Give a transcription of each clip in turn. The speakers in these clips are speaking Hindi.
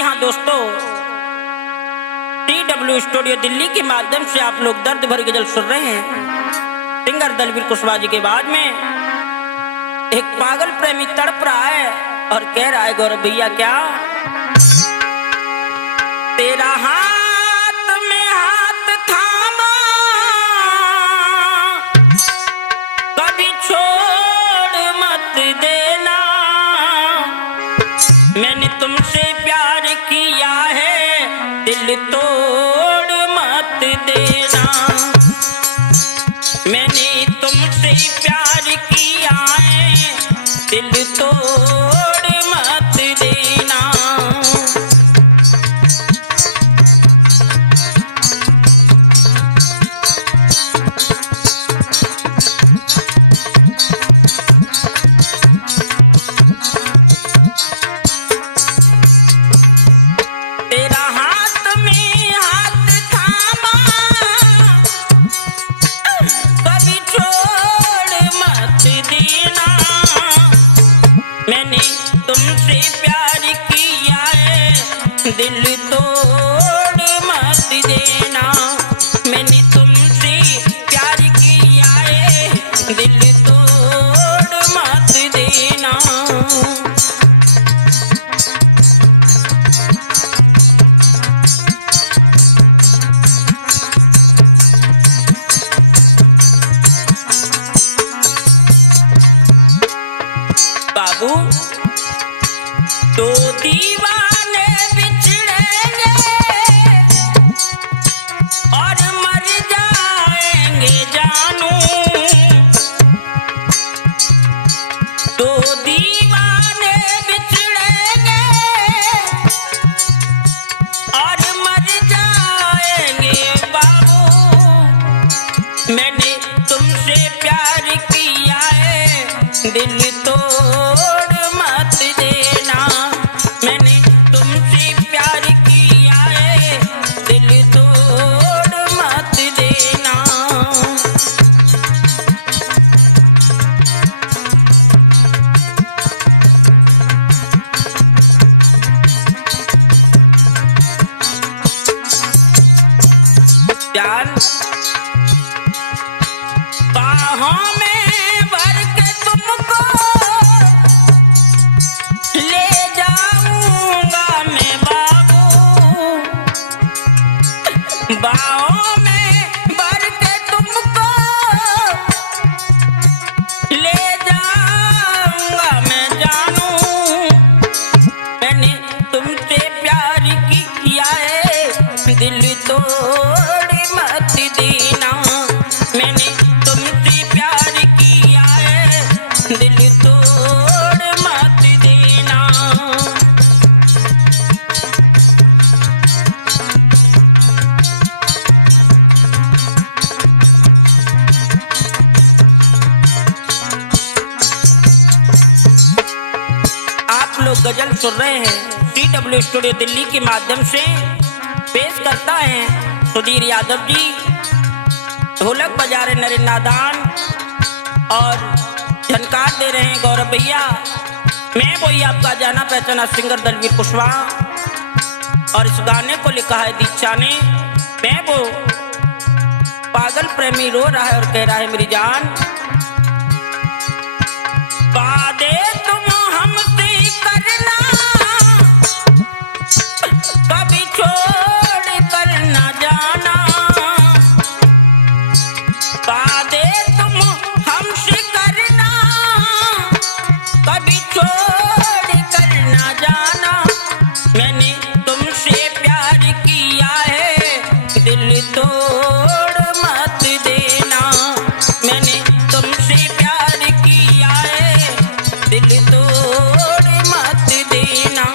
जी हाँ दोस्तों, TW स्टूडियो दिल्ली के माध्यम से आप लोग दर्द भरी गजल सुन रहे हैं। सिंगर दलवीर कुशवाहा जी के बाद में एक पागल प्रेमी तड़प रहा है और कह रहा है गौरव भैया क्या तेरा हाथ में हाथ थामा कभी छोड़ मत देना, मैंने तुमसे प्यार किया है दिल तोड़ मत देना, मैंने तुमसे प्यार किया है दिल तोड़ मत देना। तेरा हाथ में हाथ थामा कभी छोड़ मत देना, मैंने तुमसे प्यार किया है दिल तोड़ मत देना, मैंने तुमसे प्यार किया है दिल तोड़ मत देना। बाबू तो दीवाने बिछड़ेंगे और मर जाएंगे जानू, तो दीवाने बिछड़ेंगे और मर जाएंगे बाबू, मैंने तुमसे प्यार किया है दिल तोड़ मत देना, मैंने तुमसे प्यार किया है दिल तोड़ मत देना। जान बाहों में भर के तुमको ले जाऊंगा मैं बाबू, बाहों में भर के तुमको ले जाऊंगा मैं जानू, मैंने तुमसे प्यार किया है दिल तोड़ मत देना, मैंने तुमसे प्यार किया है दिल तोड़ मत देना। आप लोग गजल सुन रहे हैं TW स्टूडियो दिल्ली के माध्यम से, पेश करता है सुधीर यादव जी, ढोलक बजा रहे नरेंद्र नादान और झनकार दे रहे हैं गौरव भैया। मैं वही आपका जाना पहचाना सिंगर दलवीर कुशवाहा और इस गाने को लिखा है दीक्षा ने। मैं वो पागल प्रेमी रो रहा है और कह रहा है मेरी जान वादे तुम हमसे करना कभी छोड़ कर ना जाना, वादे तुम हमसे करना कभी छोड़ कर ना जाना, मैंने तुमसे प्यार किया है दिल तोड़ मत देना, मैंने तुमसे प्यार किया है दिल तोड़ मत देना।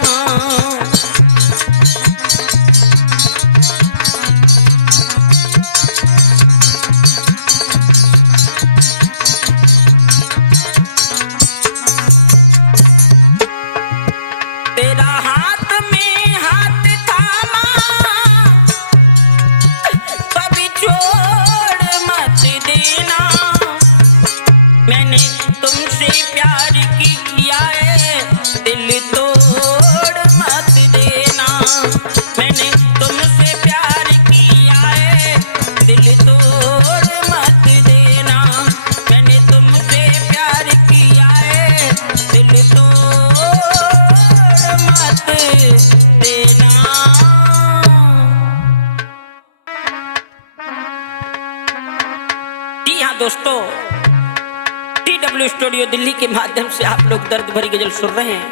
तेरा हाथ में हाथ थामा कभी छोड़ मत देना, मैंने तुमसे प्यार किया है दिल तोड़ मत देना। TW स्टूडियो दिल्ली के माध्यम से आप लोग दर्द भरी गजल सुन रहे हैं।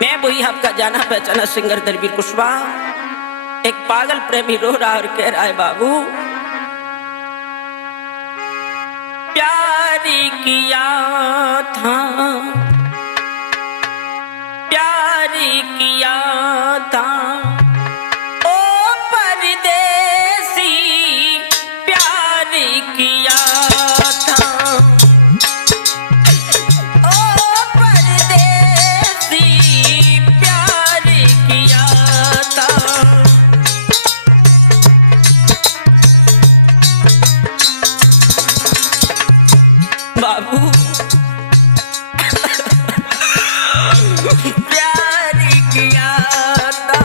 मैं वही आपका जाना पहचाना सिंगर दलवीर कुशवाहा। एक पागल प्रेमी रो रहा और कह रहा है, बाबू प्यार किया था, प्यार किया था ओ परदेसी, प्यार किया था ओ परदेसी, प्यार किया था। बाबू प्यार किया था,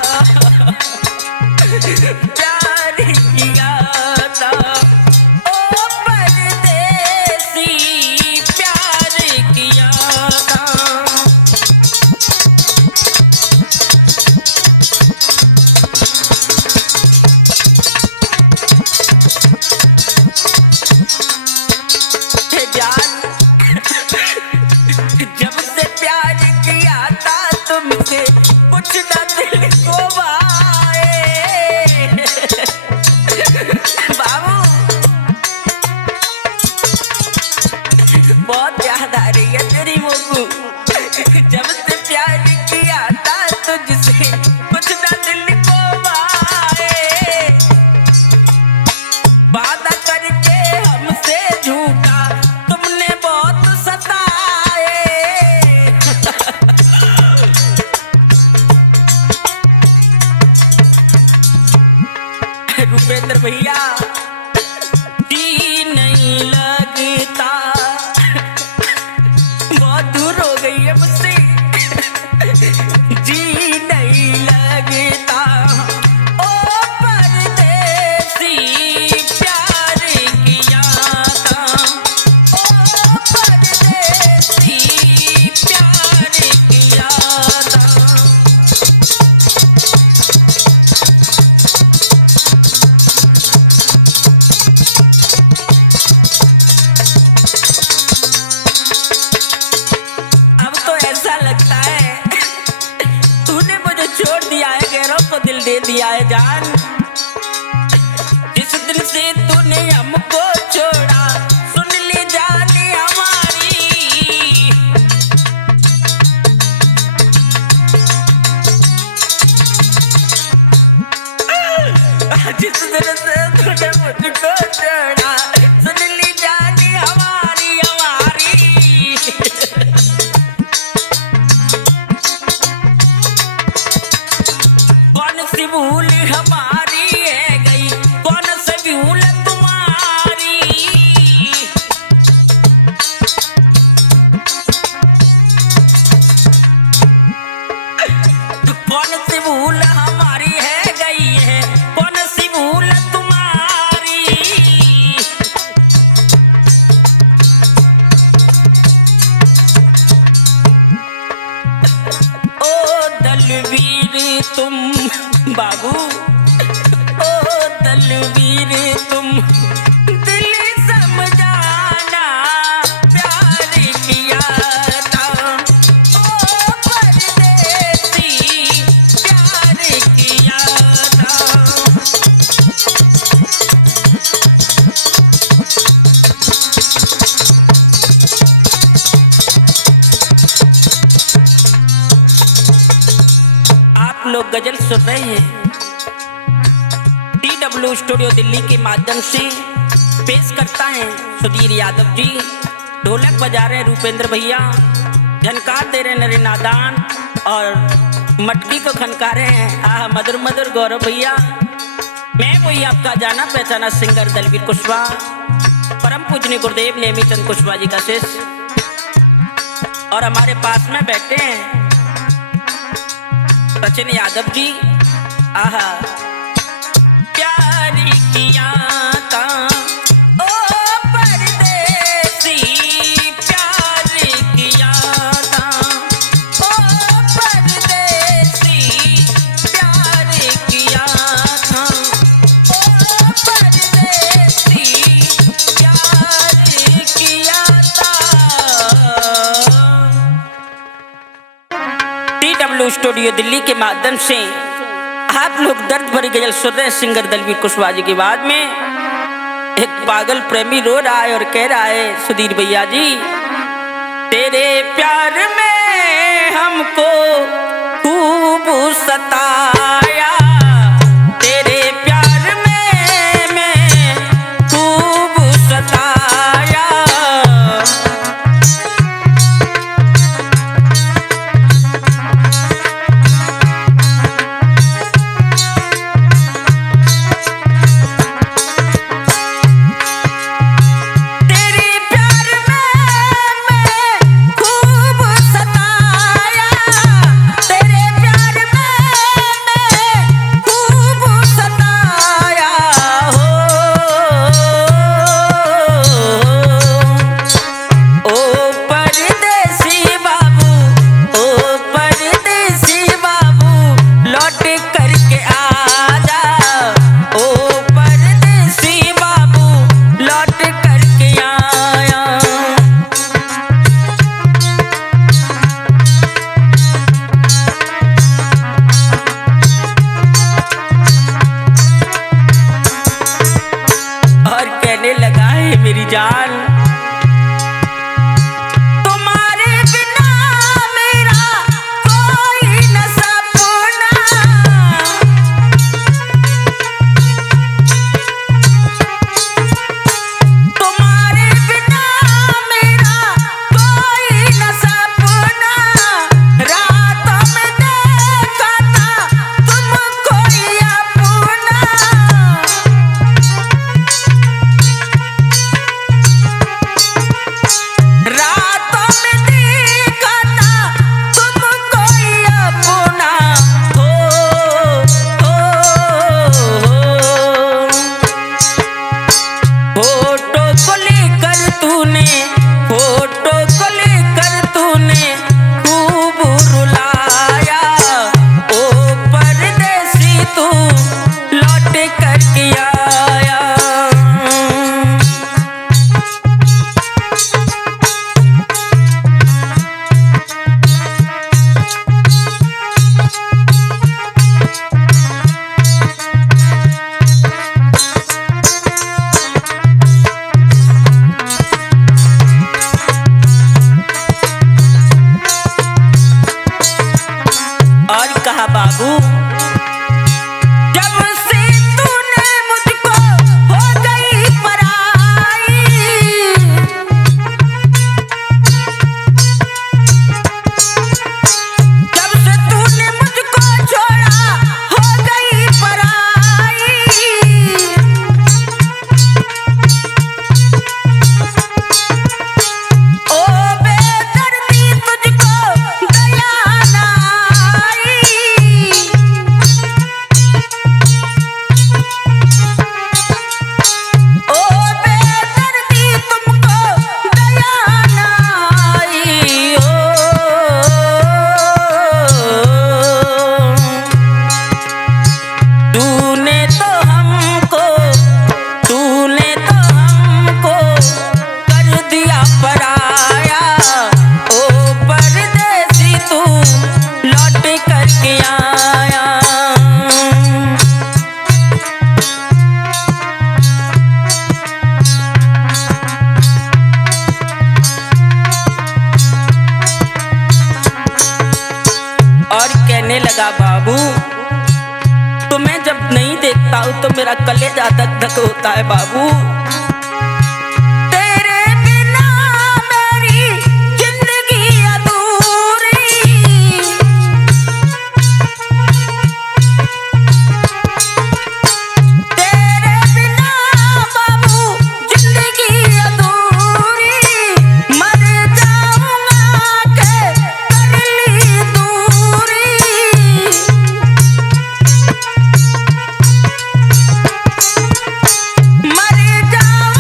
प्यार किया था ओ परदेसी, प्यार किया था। जब से प्यार किया था तुमसे कुछ न दिल को भाए। बाबू बहुत याद आ रही है तेरी मोगू। जब से प्यार किया था तुझसे कुछ न दिल को भाए, वादा करके हमसे झूठा तुमने बहुत सताए। रुपेंद्र भैया जी नहीं लगता, बहुत दूर हो गई है मुझसे, जी नहीं लगता ओ परदेसी, प्यार किया था ओ परदेसी, प्यार किया था। अब तो ऐसा लगता है तूने मुझे छोड़ दिया है, गैरों को दिल दे दिया है जान। जिस दिन से तूने हमको छोड़ा सुन ली जान हमारी। जिस दिन से तूने मुझको छोड़ा सुन ली जान हमारी, हमारी। कौन सी भूल हमारी है गई, कौन सी भूल तुम्हारी। कौन सी भूल हमारी है गई है, कौन सी भूल तुम्हारी। ओ दलवीर तुम बाबू, ओ दलवीर तुम दिल समझाना, प्यार किया था ओ परदेसी, प्यार किया था। आप लोग गजल सुन रहे हैं TW स्टूडियो दिल्ली के माध्यम से। पेश करता है सुधीर यादव जी, ढोलक बजा रहे हैं रूपेंद्र भैया, झनकार दे रहे नरे नादान और मटकी को खनका रहे हैं आह मधुर मधुर गौरव भैया। मैं वही आपका जाना पहचाना सिंगर दलवीर कुशवाहा। परम पूजनीय गुरुदेव नेमीचंद कुशवाहा जी का शिष्य और हमारे पास में बैठे हैं सचिन यादव जी। आहा प्यार किया था ओ परदेसी, प्यार किया था ओ परदेसी, प्यार किया था ओ परदेसी, प्यार किया था। स्टूडियो दिल्ली के माध्यम से आप लोग दर्द भरी गजल सुन रहे हैं सिंगर दलवीर कुशवाहा जी की आवाज में। एक पागल प्रेमी रो रहा है और कह रहा है, सुधीर भैया जी तेरे प्यार में हमको खूब सताया, तेरे प्यार में मैं खूब सताया। मेरी जान तुम्हारे बिना मेरा कोई न सपना, तुम्हारे बिना मेरा कोई न सपना, रातों में देखा था तुमको अपना। कहा बाबू जब से तूने मुझको हो गई पराई, जब से तूने मुझको छोड़ा हो गई पराई, ओ बेदर्दी तुझको दया ना लगा बाबू तुम्हें जब नहीं देखता हूं तो मेरा कलेजा धक धक होता है बाबू। तेरे बिना मेरी जिंदगी अधूरी, तेरे बिना बाबू जिंदगी अधूरी, मर जाऊंगा के कर ली दूरी। मर जाऊं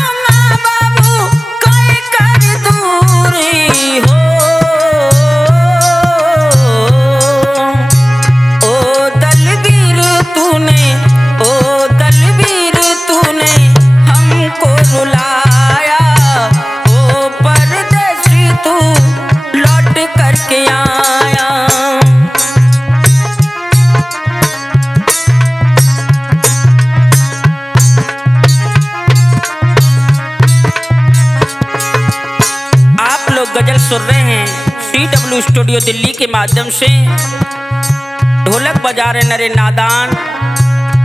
स्टूडियो दिल्ली के माध्यम से ढोलक बजा रहे नरे नादान,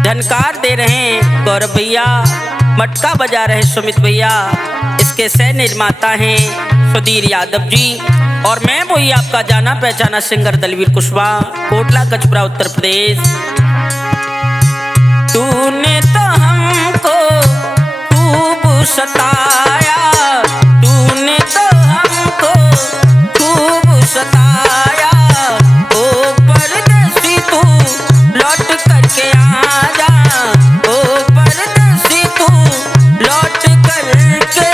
झनकार दे रहे हैं गौरव भैया, मटका बजा रहे सुमित भैया, इसके सह निर्माता हैं सुधीर यादव जी और मैं वही आपका जाना पहचाना सिंगर दलवीर कुशवाहा, कोटला कचपुरा उत्तर प्रदेश। तूने तो हमको खूब सताया, तूने तो हमको खूब सताया, ओ परदेसी तू लौट करके आ जा, ओ परदेसी तू लौट करके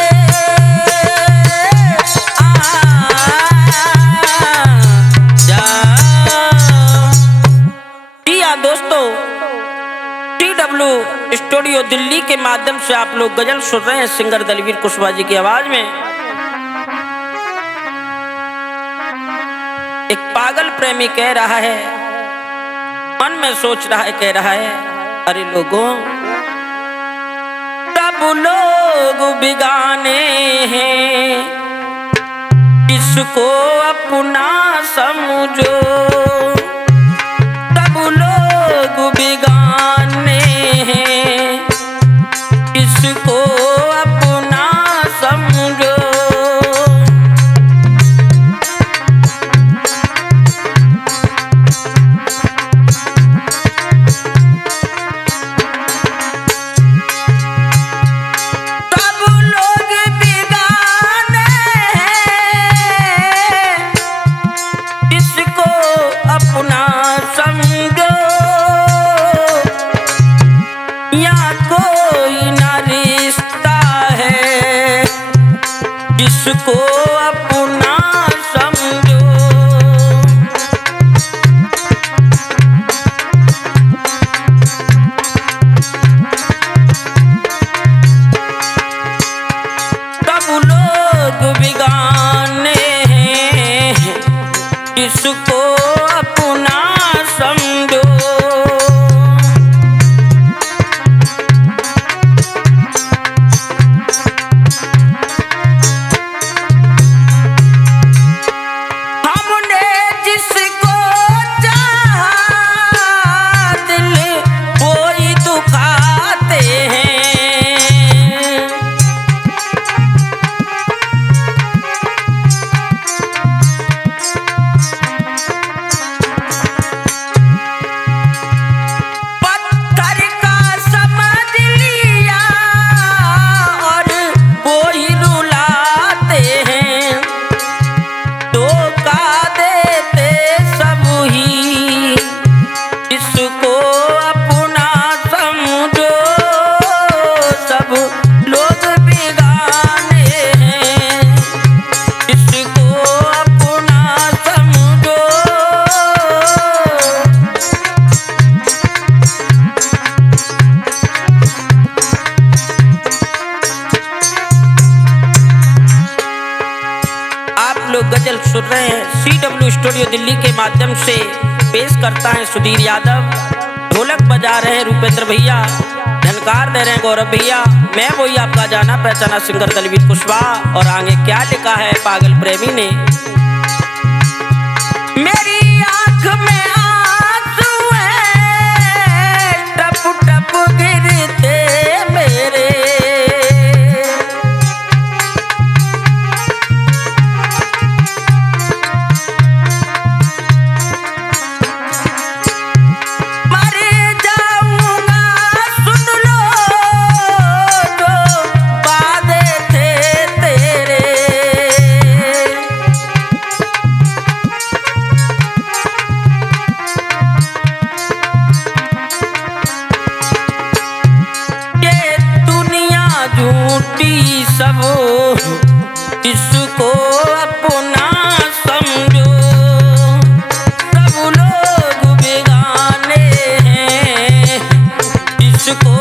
दोस्तों, TW स्टूडियो दिल्ली के माध्यम से आप लोग गजल सुन रहे हैं सिंगर दलवीर कुशवाहा जी की आवाज में। एक पागल प्रेमी कह रहा है, मन में सोच रहा है, कह रहा है, अरे लोगों सब लोग बिगाने हैं, इसको अपना समझो, बिगाने हैं, इसको अपना समझो। सब लोग बिगाने हैं, इसको अपना समझो, कोई ना रिश्ता है जिसको अपना समझो। सब लोग बिगाने हैं, जिसको अपना समझो। लोग गजल सुन रहे हैं CW स्टूडियो दिल्ली के माध्यम से पेश करता है सुधीर यादव, ढोलक बजा रहे हैं रूपेंद्र भैया, झनकार दे रहे हैं गौरव भैया, मैं वही आपका जाना पहचाना सिंगर दलवीर कुशवाहा। और आगे क्या लिखा है पागल प्रेमी ने, मेरी आंख में आंसू हैं, टप टप गिरते मेरे, सब इसको अपना समझो, सब लोग बेगाने हैं, इसको